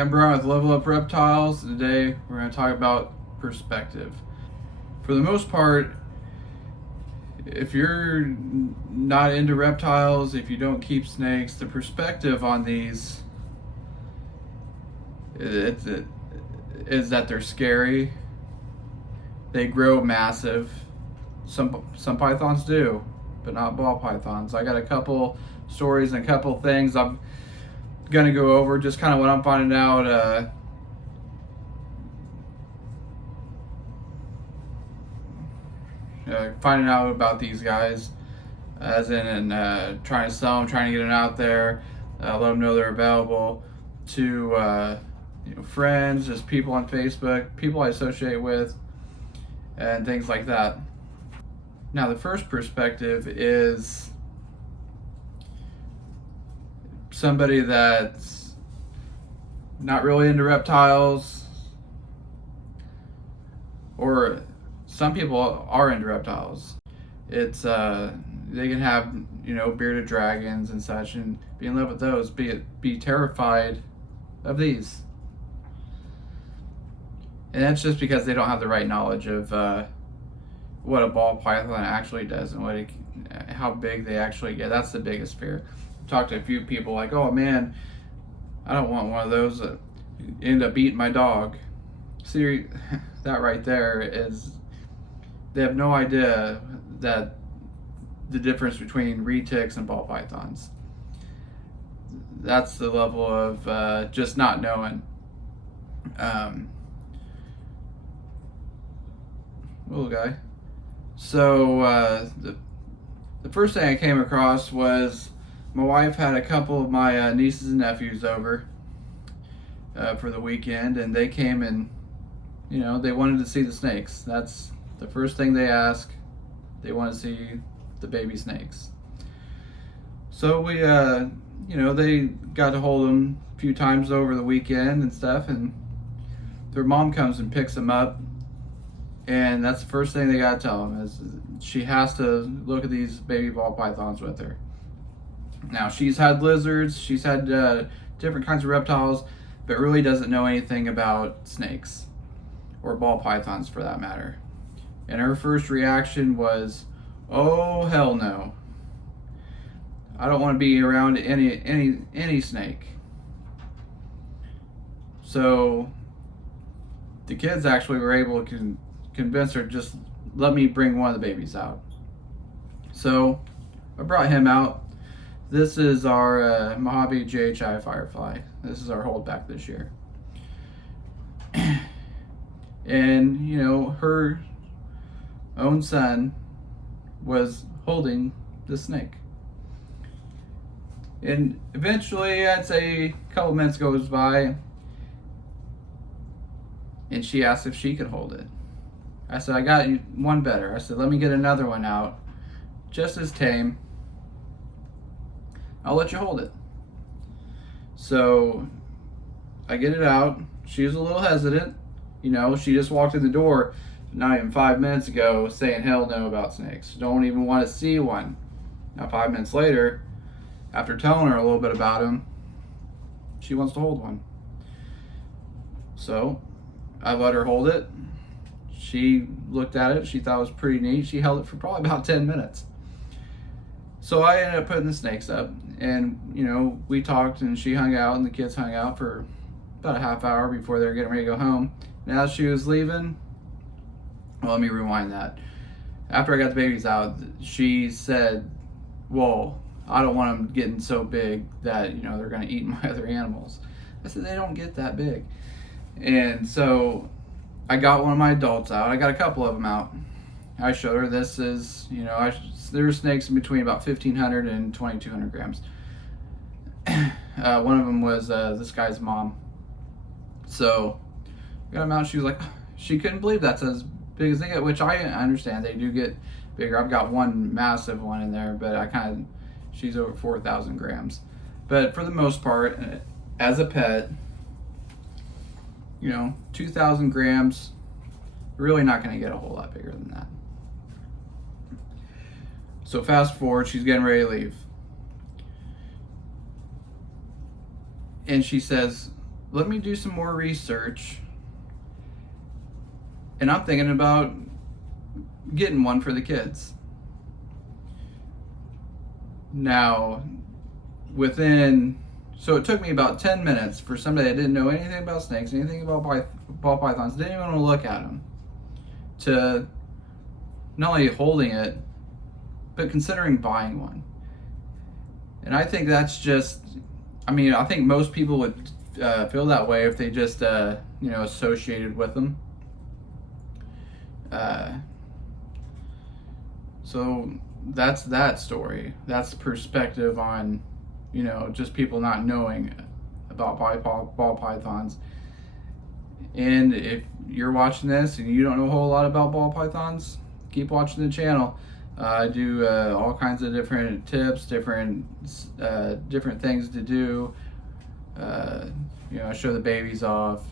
I'm Brian with Level Up Reptiles. Today we're going to talk about perspective. For the most part, if you're not into reptiles, if you don't keep snakes, the perspective on these is that they're scary. They grow massive. Some pythons do, but not ball pythons. I got a couple stories and a couple things I'm gonna go over, just kind of what I'm finding out. Finding out about these guys, as in trying to sell them, trying to get them out there, let them know they're available to friends, just people on Facebook, people I associate with, and things like that. Now, the first perspective is somebody that's not really into reptiles, or some people are into reptiles. It's they can have bearded dragons and such, and be in love with those, be terrified of these, and that's just because they don't have the right knowledge of what a ball python actually does and how big they actually get. That's the biggest fear. I've talked to a few people like, oh man, I don't want one of those that end up eating my dog. See, that right there is, they have no idea that the difference between retics and ball pythons. That's the level of just not knowing. Little guy. So the first thing I came across was my wife had a couple of my nieces and nephews over for the weekend, and they came and they wanted to see the snakes. That's the first thing they ask. They want to see the baby snakes. So we they got to hold them a few times over the weekend and stuff, and their mom comes and picks them up, and that's the first thing they got to tell them is she has to look at these baby ball pythons with her. Now, she's had lizards, she's had different kinds of reptiles, but really doesn't know anything about snakes or ball pythons for that matter. And her first reaction was, oh hell no, I don't want to be around any snake. So the kids actually were able to convince her, just let me bring one of the babies out. So I brought him out. This is our Mojave JHI Firefly. This is our holdback this year. And her own son was holding the snake. And eventually, I'd say a couple minutes goes by, and she asked if she could hold it. I said, I got you one better. I said, let me get another one out, just as tame. I'll let you hold it. So I get it out. She was a little hesitant. She just walked in the door not even 5 minutes ago saying hell no about snakes. Don't even want to see one. Now 5 minutes later, after telling her a little bit about them, she wants to hold one. So I let her hold it. She looked at it. She thought it was pretty neat. She held it for probably about 10 minutes. So I ended up putting the snakes up, and we talked, and she hung out, and the kids hung out for about a half hour before they were getting ready to go home. And as she was leaving, well, let me rewind that. After I got the babies out, she said, well, I don't want them getting so big that they're going to eat my other animals. I said, they don't get that big. And so I got one of my adults out. I got a couple of them out. I showed her this is, there's snakes in between about 1,500 and 2,200 grams. One of them was this guy's mom. So I got them out. She was like, she couldn't believe that's as big as they get, which I understand. They do get bigger. I've got one massive one in there, but she's over 4,000 grams. But for the most part, as a pet, 2,000 grams, really not going to get a whole lot bigger than that. So fast forward, she's getting ready to leave. And she says, let me do some more research, and I'm thinking about getting one for the kids. Now, so it took me about 10 minutes for somebody that didn't know anything about snakes, anything about ball pythons, didn't even want to look at them, to not only holding it, but considering buying one. And I think that's just, I think most people would feel that way if they just, associated with them. So that's that story. That's perspective on, just people not knowing about ball pythons. And if you're watching this and you don't know a whole lot about ball pythons, keep watching the channel. I do all kinds of different tips, different things to do. I show the babies off.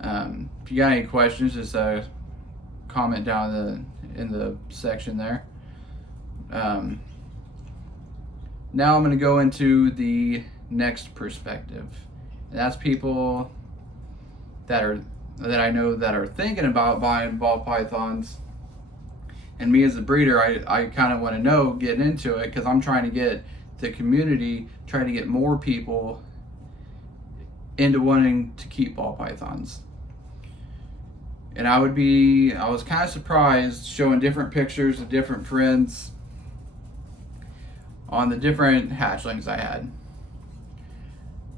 If you got any questions, just comment down in the section there. Now I'm going to go into the next perspective, and that's people that I know that are thinking about buying ball pythons. And me as a breeder, I kind of want to know getting into it, because I'm trying to get the community, trying to get more people into wanting to keep ball pythons. And I was kind of surprised showing different pictures of different friends on the different hatchlings I had.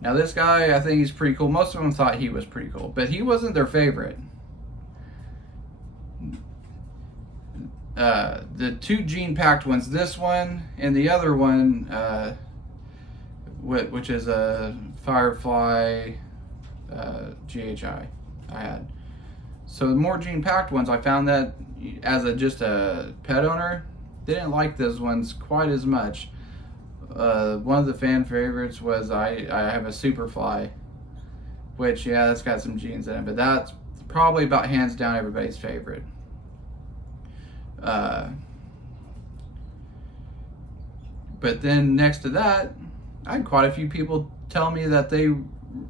Now this guy, I think he's pretty cool. Most of them thought he was pretty cool, but he wasn't their favorite. The two gene-packed ones, this one and the other one, which is a Firefly GHI I had. So the more gene-packed ones, I found that as just a pet owner, they didn't like those ones quite as much. One of the fan favorites was I have a Superfly, which, yeah, that's got some genes in it, but that's probably about hands down everybody's favorite. But then next to that, I had quite a few people tell me that they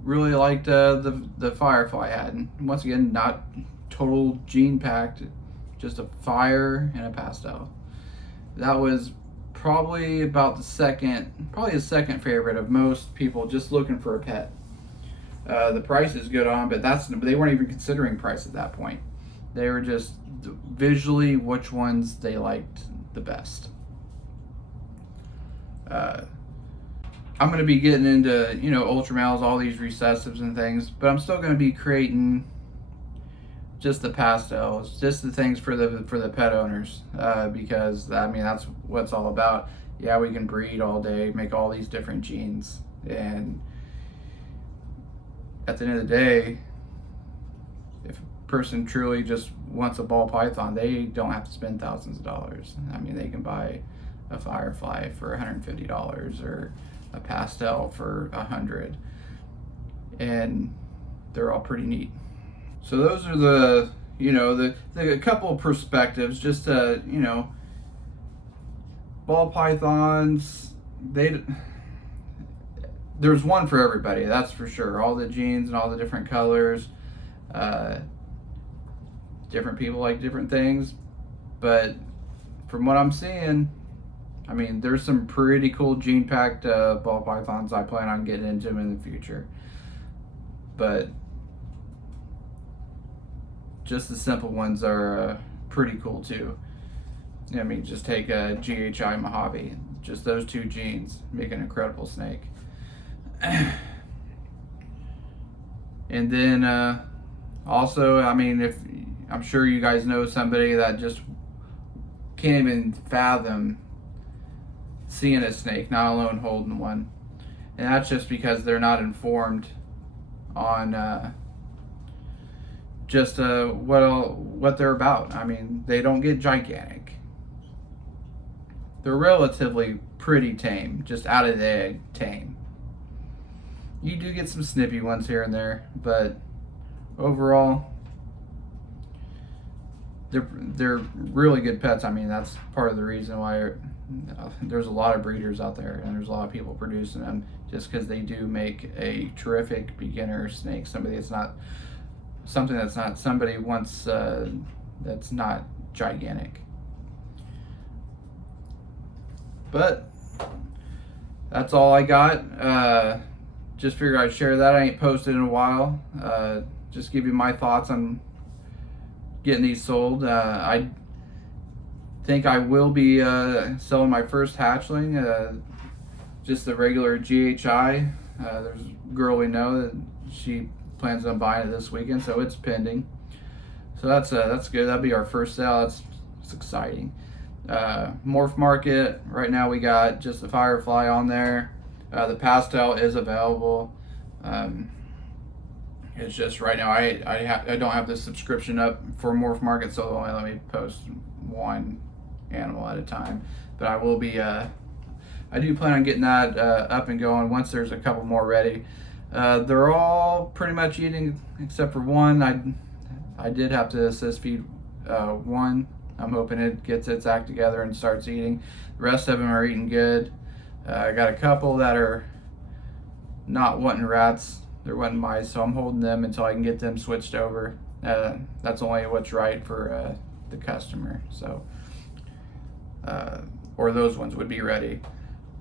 really liked the Firefly I had. And once again, not total gene packed, just a fire and a pastel. That was probably about the second favorite of most people just looking for a pet. The price is good on, but they weren't even considering price at that point. They were just visually which ones they liked the best. I'm going to be getting into, ultra males, all these recessives and things, but I'm still going to be creating just the pastels, just the things for the pet owners, because that's what it's all about. Yeah, we can breed all day, make all these different genes, and at the end of the day, if a person truly just wants a ball python, they don't have to spend thousands of dollars. They can buy a Firefly for $150 or a pastel for $100, and they're all pretty neat. So those are the couple of perspectives. Just ball pythons. There's one for everybody, that's for sure. All the genes and all the different colors. Different people like different things, but from what I'm seeing, there's some pretty cool gene-packed ball pythons. I plan on getting into them in the future. But just the simple ones are pretty cool too. Just take a GHI Mojave. Just those two genes make an incredible snake. And then also, if I'm sure you guys know somebody that just can't even fathom seeing a snake, not alone holding one, and that's just because they're not informed on just what they're about. They don't get gigantic. They're relatively pretty tame, just out of the egg tame. You do get some snippy ones here and there, but overall, they're really good pets. That's part of the reason why there's a lot of breeders out there, and there's a lot of people producing them just because they do make a terrific beginner snake. Somebody that's not somebody wants that's not gigantic. But that's all I got. Just figured I'd share that. I ain't posted in a while. Just give you my thoughts on getting these sold. I think I will be selling my first hatchling, just the regular GHI. There's a girl we know that she plans on buying it this weekend, so it's pending. So that's good. That'll be our first sale. That's exciting. Morph Market, right now we got just the Firefly on there. The pastel is available. It's just right now I don't have the subscription up for Morph Market, so they'll only let me post one animal at a time. But I will be I do plan on getting that up and going once there's a couple more ready. They're all pretty much eating except for one. I did have to assist feed one. I'm hoping it gets its act together and starts eating. The rest of them are eating good. I got a couple that are not wanting rats, they're wanting mice, so I'm holding them until I can get them switched over. That's only what's right for the customer, so or those ones would be ready.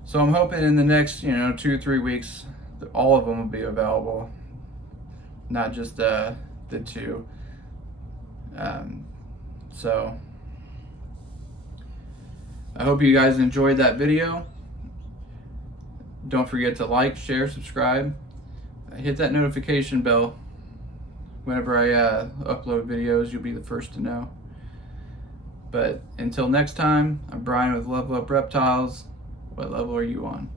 So I'm hoping in the next 2-3 weeks all of them will be available, not just the two. So I hope you guys enjoyed that video. Don't forget to like, share, subscribe. Hit that notification bell. Whenever I upload videos, you'll be the first to know. But until next time, I'm Brian with Level Up Reptiles. What level are you on?